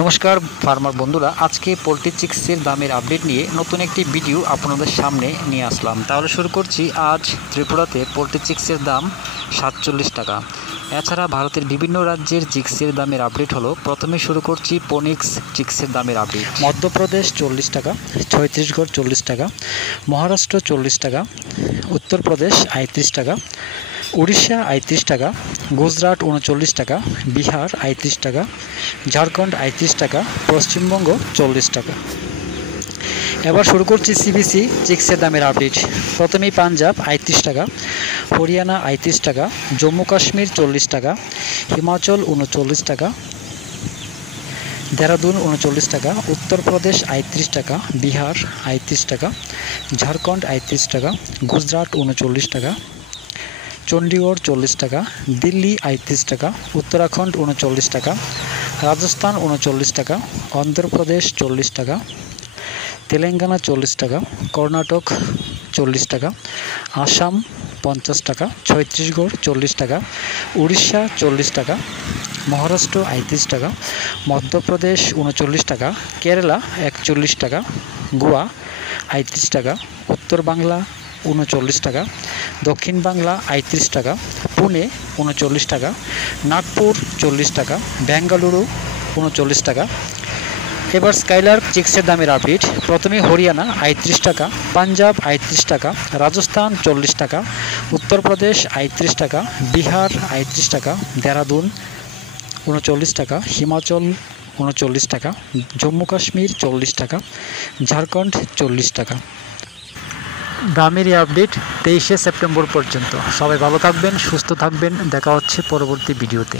নমস্কার ফার্মার বন্ধুরা, আজকে পোলট্রি চিক্সের দামের আপডেট নিয়ে নতুন একটি ভিডিও আপনাদের সামনে নিয়ে আসলাম। তাহলে শুরু করছি। আজ ত্রিপুরাতে পোলট্রি চিক্সের দাম 47 টাকা। এছাড়া ভারতের বিভিন্ন রাজ্যের চিক্সের দামের আপডেট হলো। প্রথমে শুরু করছি ফোনিক্স চিক্সের দামের আপডেট। মধ্যপ্রদেশ 40 টাকা, ছত্তিশগড় 40 টাকা, মহারাষ্ট্র 40 টাকা, উত্তরপ্রদেশ 38 টাকা, উড়িষ্যা 38 টাকা, গুজরাট 39 টাকা, বিহার 38 টাকা, ঝাড়খণ্ড 38 টাকা, পশ্চিমবঙ্গ 40 টাকা। এবার শুরু করছি সিবিসি চিক্সের দামের আপডেট। প্রথমেই পাঞ্জাব 38 টাকা, হরিয়ানা 38 টাকা, জম্মু কাশ্মীর 40 টাকা, হিমাচল 39 টাকা, দেরাদুন 39 টাকা, উত্তরপ্রদেশ 38 টাকা, বিহার 38 টাকা, ঝাড়খণ্ড 38 টাকা, গুজরাট 39 টাকা, চণ্ডীগড় 40 টাকা, দিল্লি 38 টাকা, উত্তরাখণ্ড 39 টাকা, রাজস্থান 39 টাকা, অন্ধ্রপ্রদেশ 40 টাকা, তেলেঙ্গানা 40 টাকা, কর্ণাটক 40 টাকা, আসাম 50 টাকা, ছত্তিশগড় 40 টাকা, উড়িষ্যা 40 টাকা, মহারাষ্ট্র 38 টাকা, মধ্যপ্রদেশ 39 টাকা, কেরালা 41 টাকা, গোয়া 38 টাকা, উত্তর বাংলা 39 টাকা, দক্ষিণ বাংলা 38 টাকা, পুনে 39 টাকা, নাগপুর 40 টাকা, বেঙ্গালুরু 39 টাকা। এবার স্কাইলার্ক চিক্সের দামের আপডেট। প্রথমে হরিয়ানা 38 টাকা, পাঞ্জাব 38 টাকা, রাজস্থান 40 টাকা, উত্তরপ্রদেশ 38 টাকা, বিহার 38 টাকা, দেরাদুন 39 টাকা, হিমাচল 39 টাকা, জম্মু কাশ্মীর 40 টাকা, ঝাড়খণ্ড 40 টাকা। দামের এই আপডেট 23শে সেপ্টেম্বর পর্যন্ত। সবাই ভালো থাকবেন, সুস্থ থাকবেন। দেখা হচ্ছে পরবর্তী ভিডিওতে।